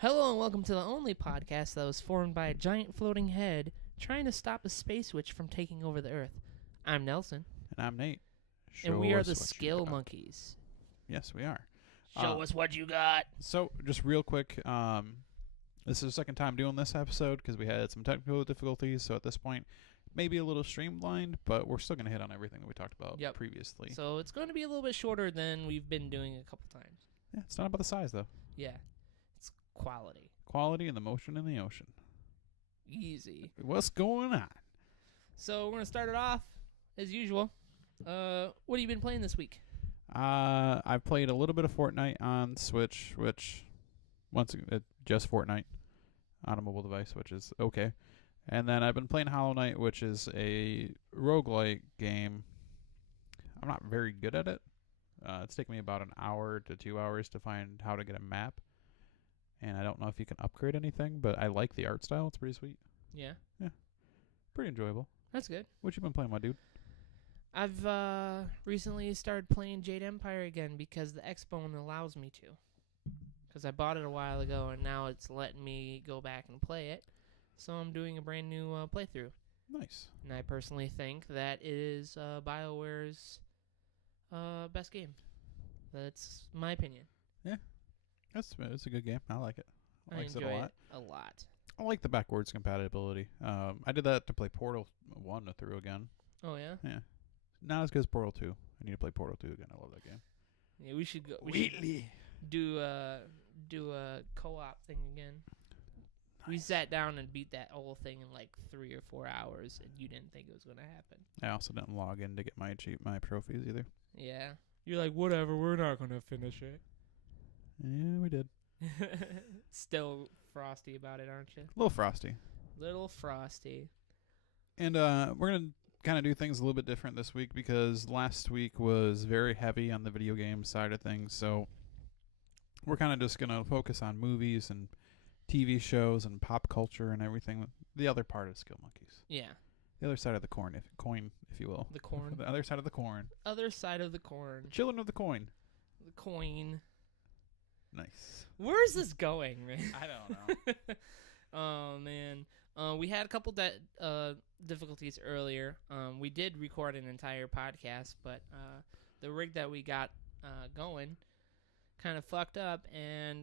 Hello and welcome to the only podcast that was formed by a giant floating head trying to stop a space witch from taking over the Earth. I'm Nelson. And I'm Nate. And we are the Skill Monkeys. Yes, we are. Show us what you got. So, just real quick, this is the second time doing this episode because we had some technical difficulties. So at this point, maybe a little streamlined, but we're still going to hit on everything that we talked about previously. So it's going to be a little bit shorter than we've been doing a couple times. Yeah, it's not about the size, though. Yeah, it's quality. Quality and the motion in the ocean. Easy. What's going on? So we're going to start it off, as usual. What have you been playing this week? I've played a little bit of Fortnite on Switch, which, once again, just Fortnite on a mobile device, which is okay. And then I've been playing Hollow Knight, which is a roguelike game. I'm not very good at it. It's taken me about an hour to 2 hours to find how to get a map. And I don't know if you can upgrade anything, but I like the art style. It's pretty sweet. Yeah. Yeah. Pretty enjoyable. That's good. What you been playing, my dude? I've recently started playing Jade Empire again because the Xbone allows me to. Because I bought it a while ago, and now it's letting me go back and play it. So I'm doing a brand new playthrough. Nice. And I personally think that it is BioWare's best game. That's my opinion. Yeah. It's a good game. I like it. I enjoy it a lot. I like the backwards compatibility. I did that to play Portal 1 through again. Oh, yeah? Yeah. Not as good as Portal 2. I need to play Portal 2 again. I love that game. Yeah, we should go. We should do a co-op thing again. Nice. We sat down and beat that whole thing in like 3 or 4 hours, and you didn't think it was going to happen. I also didn't log in to get my trophies either. Yeah. You're like, whatever, we're not going to finish it. Yeah, we did. Still frosty about it, aren't you? Little frosty. Little frosty. And we're going to kind of do things a little bit different this week because last week was very heavy on the video game side of things. So we're kind of just going to focus on movies and TV shows and pop culture and everything. The other part of Skill Monkeys. Yeah. The other side of the coin, if you will. The corn. The other side of the corn. Other side of the corn. Children of the coin. The coin. Nice. Where's this going, man? I don't know. Oh, man. We had a couple difficulties earlier. We did record an entire podcast, but the rig that we got going kind of fucked up, and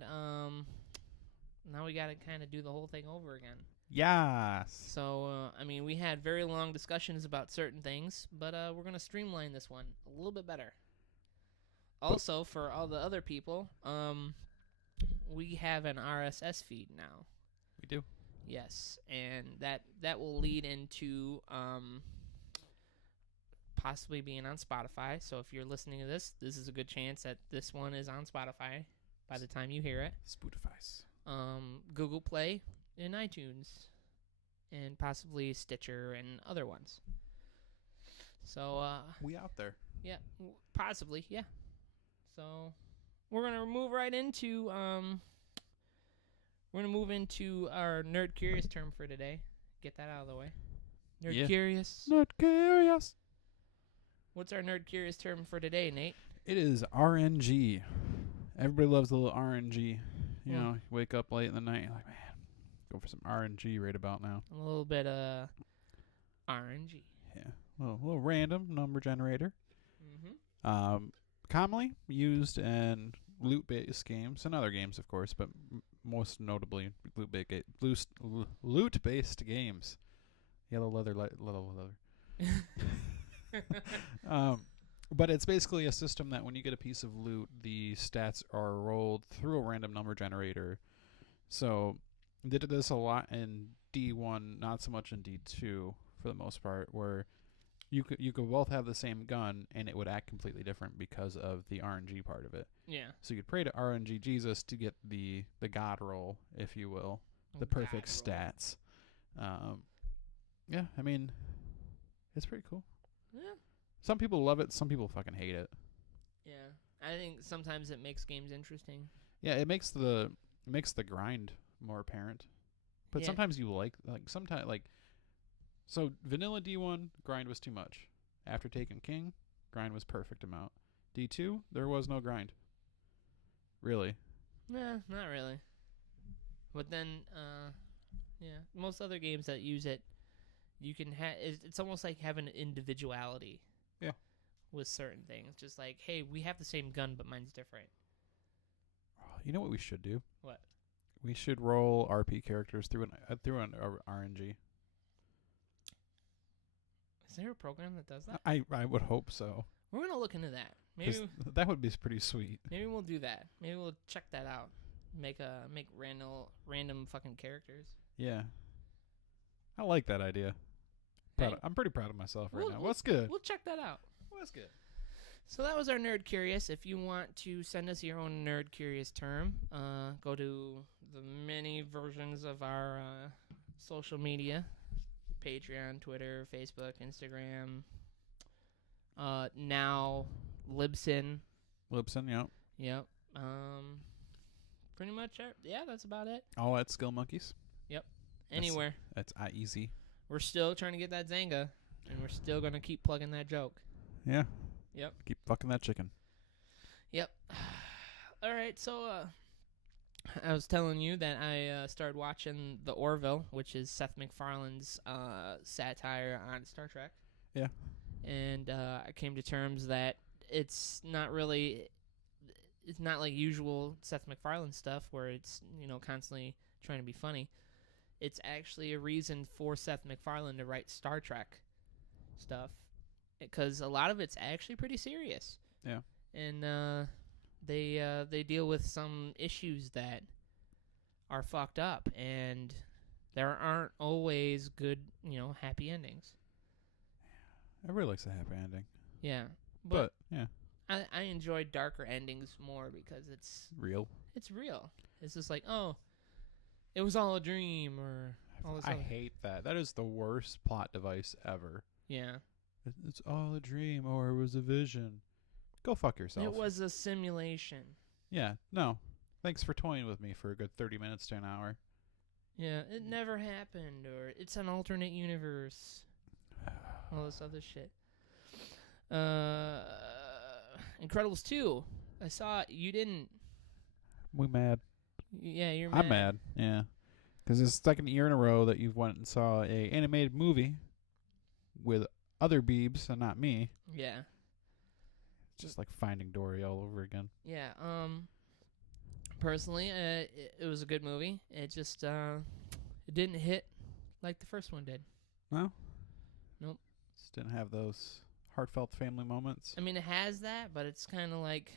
now we got to kind of do the whole thing over again. Yes. So, we had very long discussions about certain things, but we're going to streamline this one a little bit better. Also, for all the other people, we have an RSS feed now. We do. Yes, and that will lead into possibly being on Spotify. So if you're listening to this is a good chance that this one is on Spotify by the time you hear it. Spotify. Google Play and iTunes, and possibly Stitcher and other ones. So we out there. Yeah, possibly, yeah. So we're gonna move right into our Nerd Curious term for today. Get that out of the way. Nerd Curious. Nerd Curious. What's our Nerd Curious term for today, Nate? It is RNG. Everybody loves a little RNG. You know, you wake up late in the night, you're like, man, go for some RNG right about now. A little bit of RNG. Yeah, a little random number generator. Mm-hmm. Commonly used in loot-based games and other games, of course, but most notably loot-based games. Yellow leather. But it's basically a system that when you get a piece of loot, the stats are rolled through a random number generator. So they did this a lot in D1, not so much in D2 for the most part, where you could both have the same gun and it would act completely different because of the RNG part of it. Yeah. So you could pray to RNG Jesus to get the God roll, if you will, the perfect stats. Yeah, it's pretty cool. Yeah. Some people love it. Some people fucking hate it. Yeah, I think sometimes it makes games interesting. Yeah, it makes the grind more apparent. But sometimes you so vanilla D1 grind was too much. After taking King, grind was perfect amount. D2 there was no grind. Really? Nah, not really. But then, yeah, most other games that use it, you can it's almost like having individuality. Yeah. With certain things, just like, hey, we have the same gun, but mine's different. You know what we should do? What? We should roll RP characters through an RNG. Is there a program that does that? I would hope so. We're gonna look into that. Maybe that would be pretty sweet. Maybe we'll do that. Maybe we'll check that out. Make random fucking characters. Yeah. I like that idea. Hey, I'm pretty proud of myself right now. We'll, What's good? We'll check that out. What's good? So that was our Nerd Curious. If you want to send us your own Nerd Curious term, go to the many versions of our social media. Patreon, Twitter, Facebook, Instagram. Now, Libsyn. Libsyn, yep. Yep. Pretty much, yeah, that's about it. All at Skill Monkeys. Yep. Anywhere. That's easy. We're still trying to get that Zanga, and we're still going to keep plugging that joke. Yeah. Yep. Keep fucking that chicken. Yep. All right, so I was telling you that I started watching The Orville, which is Seth MacFarlane's satire on Star Trek. Yeah. And I came to terms that it's not like usual Seth MacFarlane stuff where it's, constantly trying to be funny. It's actually a reason for Seth MacFarlane to write Star Trek stuff, because a lot of it's actually pretty serious. Yeah. And they deal with some issues that are fucked up, and there aren't always good, happy endings. Everybody likes a happy ending. Yeah. But yeah. I enjoy darker endings more because it's real. It's real. It's just like, oh, it was all a dream, or all this I other. hate that. That is the worst plot device ever. Yeah. It's all a dream, or it was a vision. Go fuck yourself. It was a simulation. Yeah. No. Thanks for toying with me for a good 30 minutes to an hour. Yeah, it never happened, or it's an alternate universe. All this other shit. Incredibles 2. I saw it. You didn't. We mad. Yeah, you're mad. I'm mad. Yeah. Because it's the second year in a row that you've went and saw a animated movie with other Beebs and not me. Yeah. It's just like Finding Dory all over again. Yeah. Personally, it was a good movie. It just it didn't hit like the first one did. No? Nope. Just didn't have those heartfelt family moments. I mean, it has that, but it's kind of like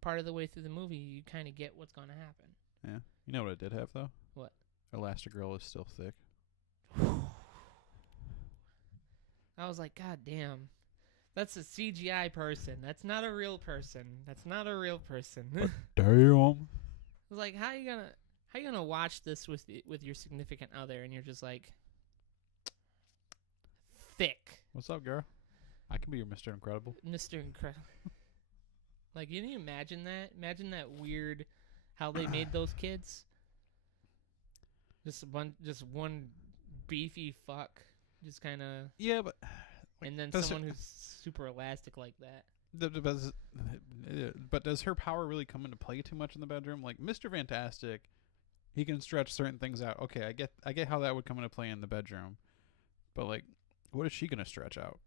part of the way through the movie, you kind of get what's going to happen. Yeah. You know what it did have, though? What? Elastigirl is still thick. I was like, God damn. That's a CGI person. That's not a real person. That's not a real person. Damn. I was like, how you gonna watch this with your significant other, and you're just like, thick. What's up, girl? I can be your Mr. Incredible. Mr. Incredible. Like, can you imagine that? Imagine that weird, how they made those kids. Just one beefy fuck, just kind of. Yeah, but. And then someone who's super elastic like that. But does her power really come into play too much in the bedroom? Like Mr. Fantastic, he can stretch certain things out. Okay, I get how that would come into play in the bedroom, but like, what is she gonna stretch out?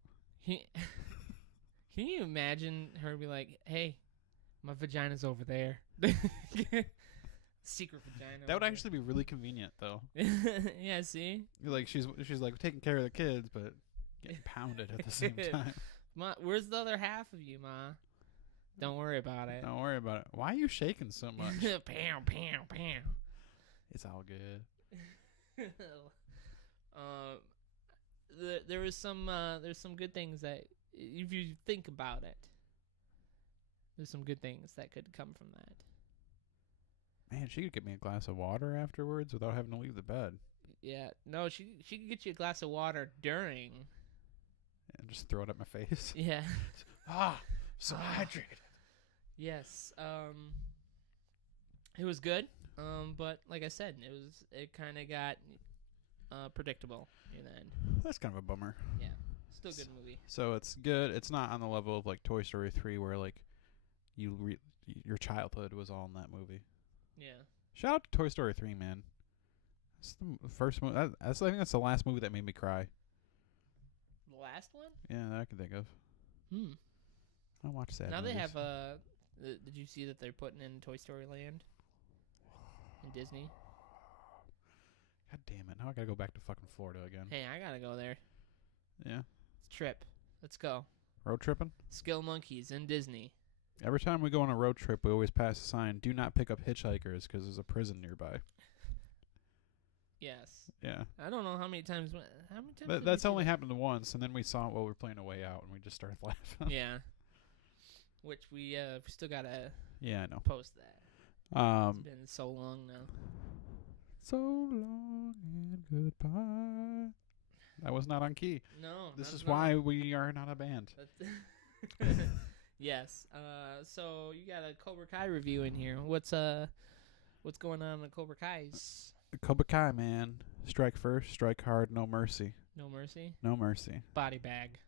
Can you imagine her be like, "Hey, my vagina's over there." Secret vagina. That would actually be really convenient, though. Yeah, see? Like she's like taking care of the kids, but getting pounded at the same time. Ma, where's the other half of you, Ma? Don't worry about it. Don't worry about it. Why are you shaking so much? Pow, pow, pow. It's all good. There's some good things that, if you think about it, there's some good things that could come from that. Man, she could get me a glass of water afterwards without having to leave the bed. Yeah, no, she could get you a glass of water during. And just throw it at my face. Yeah. So hydrated. Yes. It was good. But like I said, it kind of got predictable in the end. That's kind of a bummer. Yeah. Still a good movie. So it's good. It's not on the level of like Toy Story 3 where like your childhood was all in that movie. Yeah. Shout out to Toy Story 3, man. It's the first movie. I think that's the last movie that made me cry. The last one? Yeah, that I can think of. I watch sad Now movies. they have did you see that they're putting in Toy Story Land in Disney? God damn it! Now I gotta go back to fucking Florida again. Hey, I gotta go there. Yeah. It's a trip. Let's go. Road tripping? Skill Monkeys in Disney. Every time we go on a road trip, we always pass a sign, do not pick up hitchhikers because there's a prison nearby. Yes. Yeah. I don't know how many times. Did That's we see only that? happened once, and then we saw it while we were playing a way out, and we just started laughing. Yeah. Which we still gotta Yeah, I know. post that. It's been so long now. So long and goodbye. That was not on key. No. This that's is not. why we are not a band. Yes. So you got a Cobra Kai review in here. What's going on in Cobra Kai's? Cobra Kai, man. Strike first, strike hard, no mercy. No mercy. No mercy. Body bag.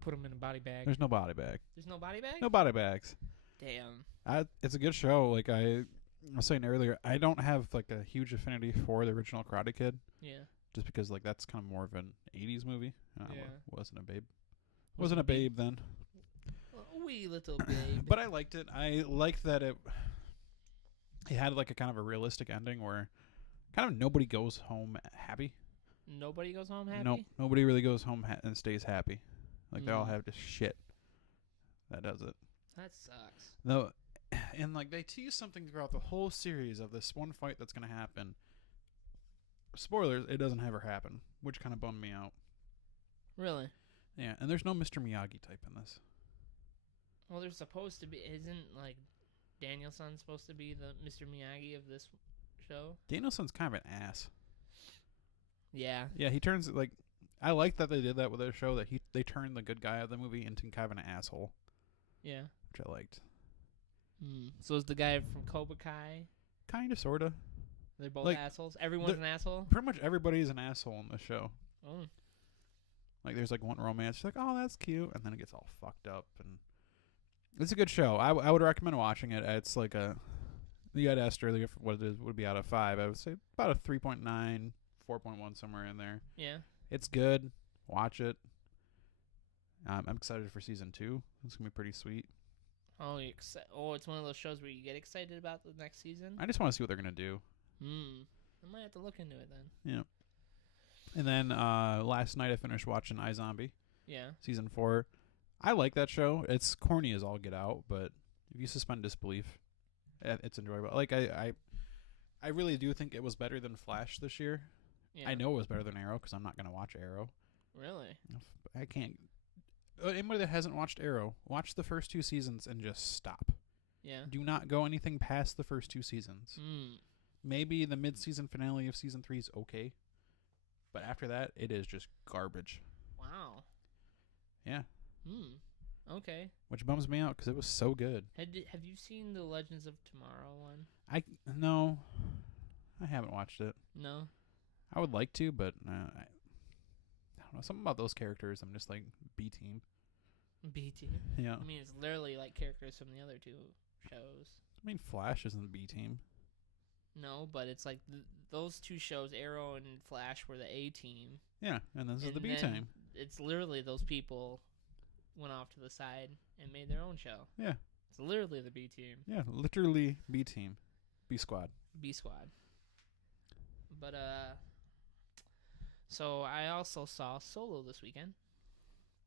Put him in a body bag. There's no body bag. There's no body bag. No body bags. Damn. It's a good show. Like I was saying earlier, I don't have like a huge affinity for the original Karate Kid. Yeah. Just because like that's kind of more of an 80s movie. Yeah. Wasn't a babe. Wasn't a babe then. A wee little babe. But I liked it. I liked that it had like a kind of a realistic ending where kind of nobody goes home happy. Nobody goes home happy? Nope. Nobody really goes home and stays happy. Like they all have just shit. That does it. That sucks. No, and like they tease something throughout the whole series of this one fight that's going to happen. Spoilers, it doesn't ever happen, which kind of bummed me out. Really? Yeah, and there's no Mr. Miyagi type in this. Well, there's supposed to be. Isn't like Daniel-san supposed to be the Mr. Miyagi of this show? Danielson's kind of an ass. Yeah. Yeah, he turns like I like that they did that with their show that they turned the good guy of the movie into kind of an asshole. Yeah. Which I liked. So is the guy from Cobra Kai? Kinda, sorta. They're both like, assholes. Everyone's an asshole. Pretty much everybody's an asshole in the show. Oh. Like there's like one romance, you're like, oh, that's cute, and then it gets all fucked up, and it's a good show. I would recommend watching it. It's like you had asked earlier what it would be out of 5. I would say about a 3.9, 4.1 somewhere in there. Yeah. It's good. Watch it. I'm excited for season 2. It's gonna be pretty sweet. Oh, it's one of those shows where you get excited about the next season. I just want to see what they're gonna do. I might have to look into it then. Yeah. And then last night I finished watching iZombie. Yeah. Season 4. I like that show. It's corny as all get out, but if you suspend disbelief, it's enjoyable. Like I really do think it was better than Flash this year. Yeah. I know it was better than Arrow because I'm not gonna watch Arrow. Really? I can't. Anybody that hasn't watched Arrow, watch the first 2 seasons and just stop. Yeah. Do not go anything past the first 2 seasons. Maybe the mid-season finale of season 3 is okay, but after that, it is just garbage. Wow. Yeah. Okay. Which bums me out because it was so good. Have you seen the Legends of Tomorrow one? No, I haven't watched it. No. I would like to, but I don't know. Something about those characters, I'm just like B team. B team. Yeah. I mean, it's literally like characters from the other 2 shows. I mean, Flash isn't the B team. No, but it's like those 2 shows, Arrow and Flash, were the A team. Yeah, and this is the B team. It's literally those people went off to the side and made their own show. Yeah. It's literally the B team. Yeah, literally B team. B squad. B squad. But, so I also saw Solo this weekend.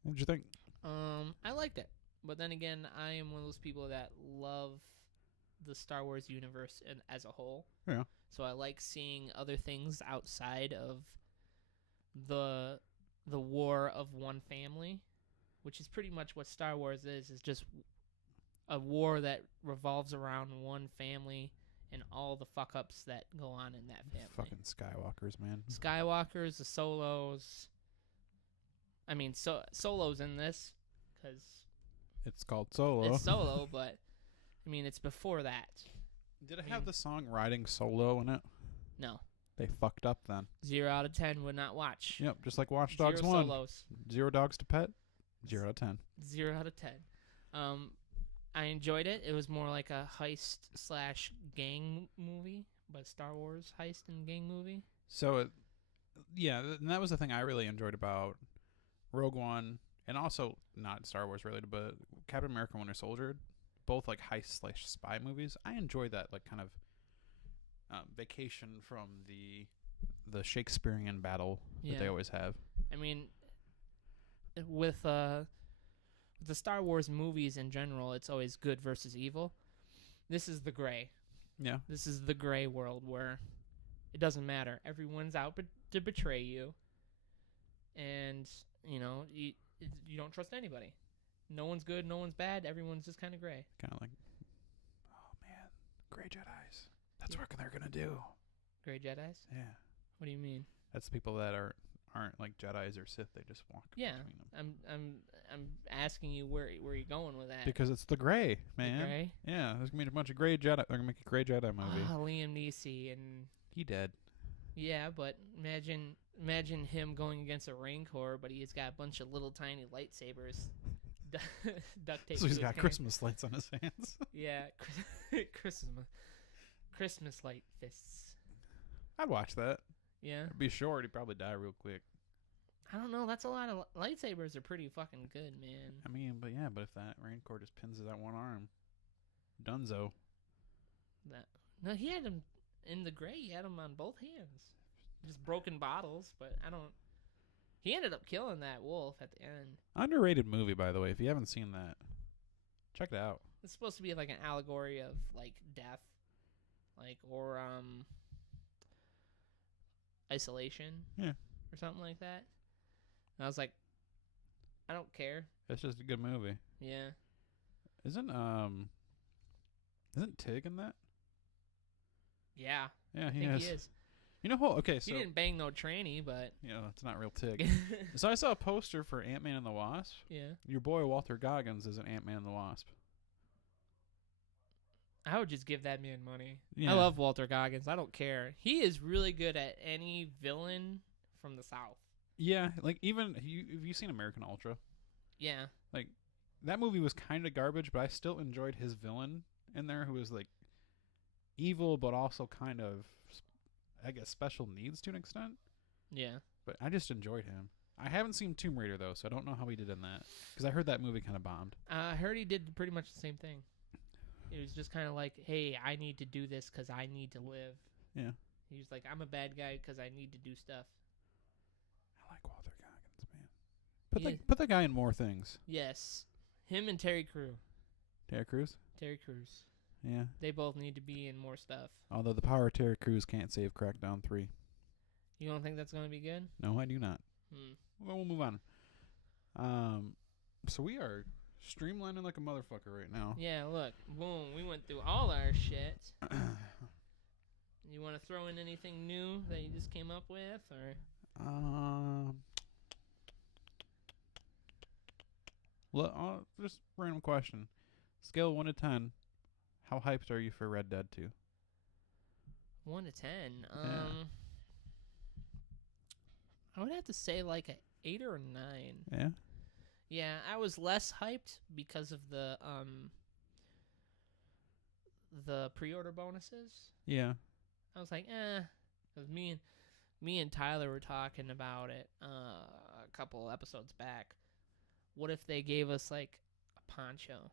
What'd you think? I liked it. But then again, I am one of those people that love the Star Wars universe as a whole. Yeah. So I like seeing other things outside of the war of one family, which is pretty much what Star Wars is just a war that revolves around one family and all the fuck-ups that go on in that family. Fucking Skywalkers, man. Skywalkers, the Solos. I mean, Solo's in this because it's called Solo. It's Solo, but I mean, it's before that. Did it have the song Riding Solo in it? No. They fucked up then. 0 out of 10 would not watch. Yep, just like Watch Dogs 1. Solos. 0 dogs to pet. 0 out of 10. 0 out of 10. I enjoyed it. It was more like a heist / gang movie, but Star Wars heist and gang movie. So, and that was the thing I really enjoyed about Rogue One, and also not Star Wars related, but Captain America: Winter Soldier, both like heist / spy movies. I enjoyed that like kind of vacation from the Shakespearean battle that they always have. I mean, with the Star Wars movies in general, it's always good versus evil. This is the gray. Yeah. This is the gray world where it doesn't matter. Everyone's out to betray you. And, you don't trust anybody. No one's good, no one's bad. Everyone's just kind of gray. Kind of like, oh, man, gray Jedis. That's what they're going to do. Gray Jedis? Yeah. What do you mean? That's people that aren't like Jedis or Sith. They just walk between them. I'm asking you where you're going with that. Because it's the gray, man. The gray? Yeah, there's gonna be a bunch of gray Jedi. They're gonna make a gray Jedi movie. Liam Neeson and he dead. Yeah, but imagine him going against a Rancor, but he's got a bunch of little tiny lightsabers. Duct tape. So he's got Christmas lights on his hands. Yeah, Christmas light fists. I'd watch that. Yeah. It'd be short. He'd probably die real quick. I don't know. That's a lot of lightsabers are pretty fucking good, man. I mean, but if that Rancor just pins that one arm, Dunzo. No, he had him in the gray. He had him on both hands, just broken bottles. But he ended up killing that wolf at the end. Underrated movie, by the way. If you haven't seen that, check it out. It's supposed to be like an allegory of like death, or isolation, or something like that. And I was like, I don't care. It's just a good movie. Yeah. Isn't Tig in that? Yeah. Yeah, I think he is. You know who? Okay, so he didn't bang no tranny, but it's not real Tig. So I saw a poster for Ant-Man and the Wasp. Yeah. Your boy Walter Goggins is an Ant-Man and the Wasp. I would just give that man money. Yeah. I love Walter Goggins. I don't care. He is really good at any villain from the South. Yeah, like even have you seen American Ultra? Yeah. Like that movie was kind of garbage, but I still enjoyed his villain in there, who was like evil, but also kind of, I guess, special needs to an extent. Yeah. But I just enjoyed him. I haven't seen Tomb Raider though, so I don't know how he did in that because I heard that movie kind of bombed. I heard he did pretty much the same thing. It was just kind of like, hey, I need to do this because I need to live. Yeah. He was like, I'm a bad guy because I need to do stuff. I like Walter Goggins, man. Put that guy in more things. Yes. Him and Terry Crews. Terry Crews? Terry Crews. Yeah. They both need to be in more stuff. Although the power of Terry Crews can't save Crackdown 3. You don't think that's going to be good? No, I do not. Hmm. Well, we'll move on. So we are streamlining like a motherfucker right now. Yeah, look. Boom. We went through all our shit. You want to throw in anything new that you just came up with? Or just random question. Scale 1 to 10. How hyped are you for Red Dead 2? 1 to 10. Yeah. I would have to say like an 8 or a 9. Yeah. Yeah, I was less hyped because of the pre-order bonuses. Yeah. I was like, because me and Tyler were talking about it a couple episodes back. What if they gave us like a poncho,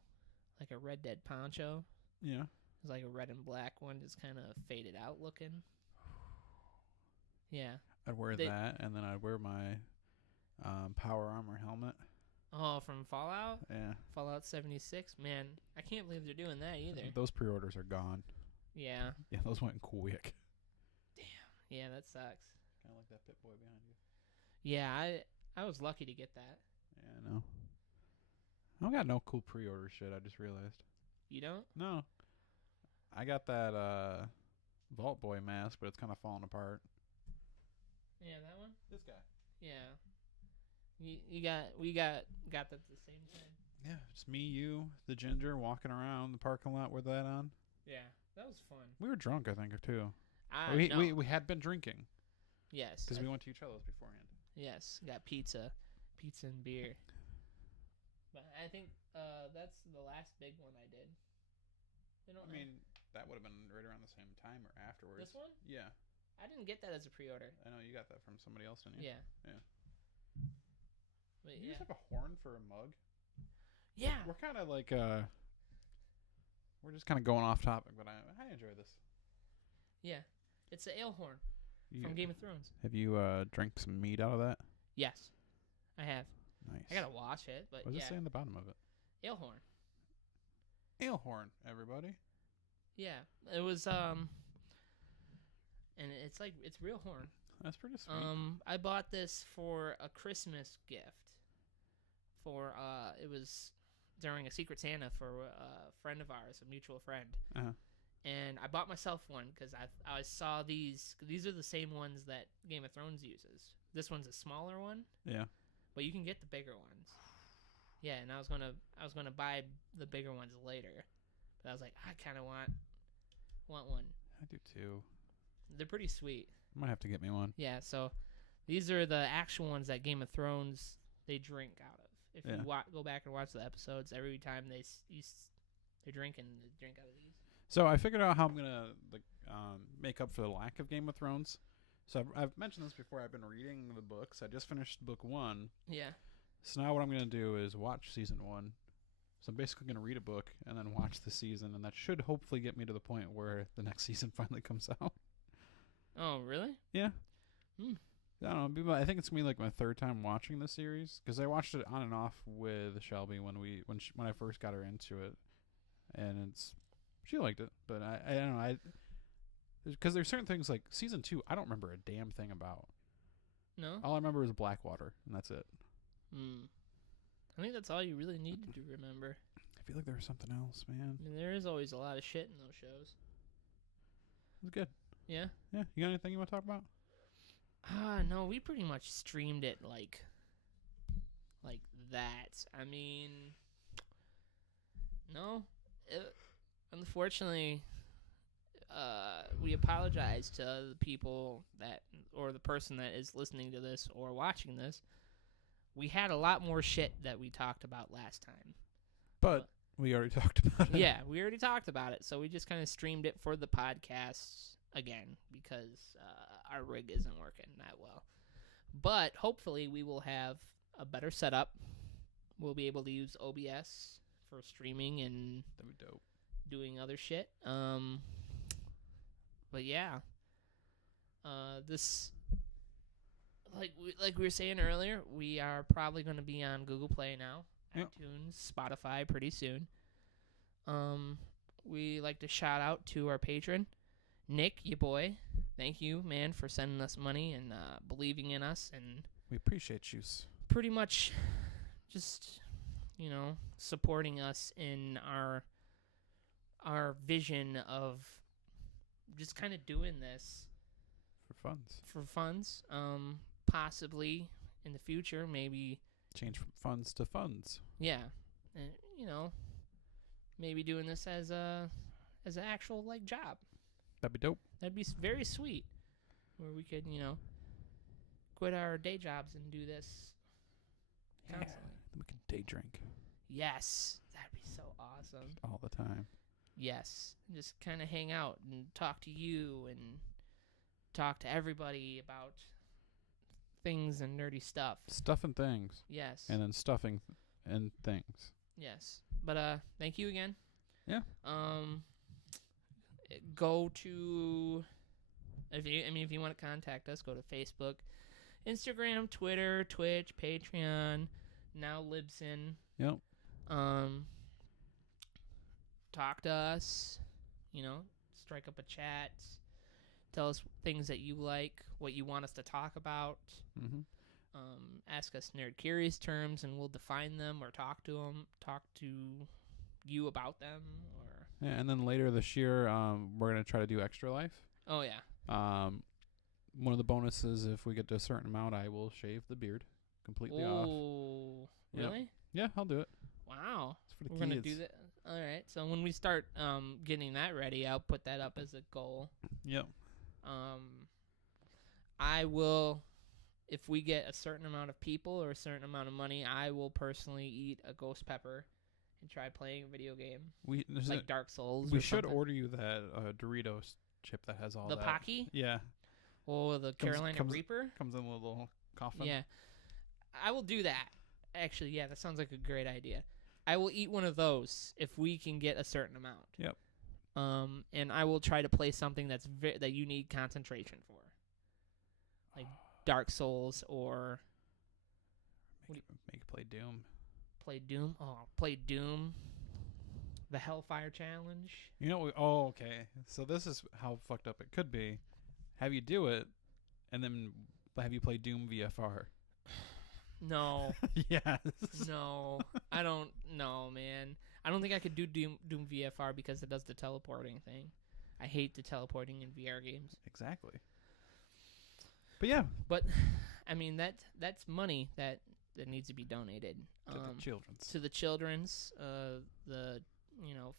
like a Red Dead poncho? Yeah. It's like a red and black one, just kind of faded out looking. Yeah. I'd wear that, and then I'd wear my power armor helmet. Oh, from Fallout? Yeah. Fallout 76? Man, I can't believe they're doing that either. Those pre-orders are gone. Yeah. Yeah, those went quick. Damn. Yeah, that sucks. Kind of like that pit boy behind you. Yeah, I was lucky to get that. Yeah, I know. I don't got no cool pre-order shit, I just realized. You don't? No. I got that Vault Boy mask, but it's kind of falling apart. Yeah, that one? This guy. Yeah. We got that at the same time. Yeah, just me, you, the ginger, walking around the parking lot with that on. Yeah, that was fun. We were drunk, I think, too. No. We had been drinking. Yes. Because we went to each other's beforehand. Yes, got pizza and beer. But I think that's the last big one I did. I mean, that would have been right around the same time or afterwards. This one? Yeah. I didn't get that as a pre-order. I know you got that from somebody else, didn't you? Yeah. Yeah. But You just have a horn for a mug? Yeah. We're kind of like, we're just kind of going off topic, but I enjoy this. Yeah. It's the ale horn from Game of Thrones. Have you drank some mead out of that? Yes. I have. Nice. I gotta wash it, but what does it say on the bottom of it? Ale horn. Ale horn, everybody. Yeah. It was, and it's like, it's real horn. That's pretty sweet. I bought this for a Christmas gift. It was during a Secret Santa for a friend of ours, a mutual friend. Uh-huh. And I bought myself one because I saw these. These are the same ones that Game of Thrones uses. This one's a smaller one. Yeah. But you can get the bigger ones. Yeah, and I was gonna buy the bigger ones later. But I was like, I kind of want one. I do too. They're pretty sweet. I might have to get me one. Yeah, so these are the actual ones that Game of Thrones they drink out of. If you go back and watch the episodes, every time they're drinking, they drink out of these. So I figured out how I'm gonna make up for the lack of Game of Thrones. So I've mentioned this before. I've been reading the books. I just finished book 1. Yeah. So now what I'm gonna do is watch season 1. So I'm basically gonna read a book and then watch the season, and that should hopefully get me to the point where the next season finally comes out. Oh, really? Yeah. I don't know. I think it's gonna be like my 3rd time watching the series because I watched it on and off with Shelby when I first got her into it, and she liked it, but I don't know. Because there's certain things like season 2 I don't remember a damn thing about. No. All I remember is Blackwater, and that's it. I think that's all you really needed to remember. I feel like there was something else, man. I mean, there is always a lot of shit in those shows. It was good. Yeah. Yeah. You got anything you want to talk about? No, we pretty much streamed it like that. I mean, no. Unfortunately, we apologize to the people or the person that is listening to this or watching this. We had a lot more shit that we talked about last time. But we already talked about it. Yeah, we already talked about it. So we just kind of streamed it for the podcast again because our rig isn't working that well. But hopefully we will have a better setup. We'll be able to use OBS for streaming and that'd be dope. Doing other shit. But yeah, this like we were saying earlier, we are probably going to be on Google Play now, iTunes, Spotify pretty soon. We like to shout out to our patron, Nick, your boy. Thank you, man, for sending us money and believing in us, and we appreciate you. Pretty much, just supporting us in our vision of just kind of doing this for funds. Possibly in the future, maybe change from funds to funds. Yeah, and maybe doing this as an actual like job. That'd be dope. That'd be very sweet, where we could quit our day jobs and do this constantly. Then we can day drink. Yes, that'd be so awesome. Just all the time. Yes, just kind of hang out and talk to you and talk to everybody about things and nerdy stuff. Stuff and things. Yes. And then stuffing and things. Yes. But thank you again. Yeah. Go to if you want to contact us, go to Facebook, Instagram, Twitter, Twitch, Patreon, now Libsyn. Yep. Talk to us, strike up a chat. Tell us things that you like, what you want us to talk about. Mm-hmm. Ask us nerd curious terms, and we'll define them or talk to you about them. Or yeah, and then later this year, we're gonna try to do Extra Life. Oh yeah. One of the bonuses, if we get to a certain amount, I will shave the beard completely off. Oh, really? Yeah, I'll do it. Wow. It's for the We're kids. gonna do that. All right. So when we start getting that ready, I'll put that up as a goal. Yep. I will if we get a certain amount of people or a certain amount of money, I will personally eat a ghost pepper and try playing a video game like Dark Souls. We should order you that Doritos chip that has all the that. Pocky. Yeah. Or the Carolina Reaper. Comes in a little coffin. Yeah, I will do that. Actually, yeah, that sounds like a great idea. I will eat one of those if we can get a certain amount. Yep. And I will try to play something that you need concentration for, like Dark Souls or make play Doom. Play Doom. Oh, play Doom. The Hellfire Challenge. You know. Okay. So this is how fucked up it could be. Have you do it, and then have you play Doom VFR? No. Yes. No. I don't. No, man. I don't think I could do Doom VFR because it does the teleporting thing. I hate the teleporting in VR games. Exactly. But yeah. But I mean that's money that needs to be donated To the children's. To the children's, the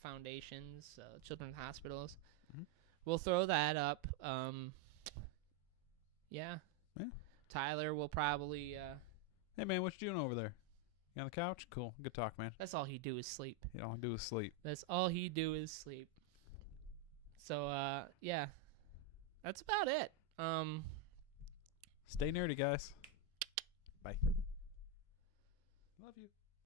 foundations, children's hospitals. Mm-hmm. We'll throw that up. Yeah. Tyler will probably. Hey man, what you doing over there? You on the couch? Cool. Good talk, man. That's all he do is sleep. All I do is sleep. That's all he do is sleep. So yeah, that's about it. Stay nerdy, guys. Bye. Love you.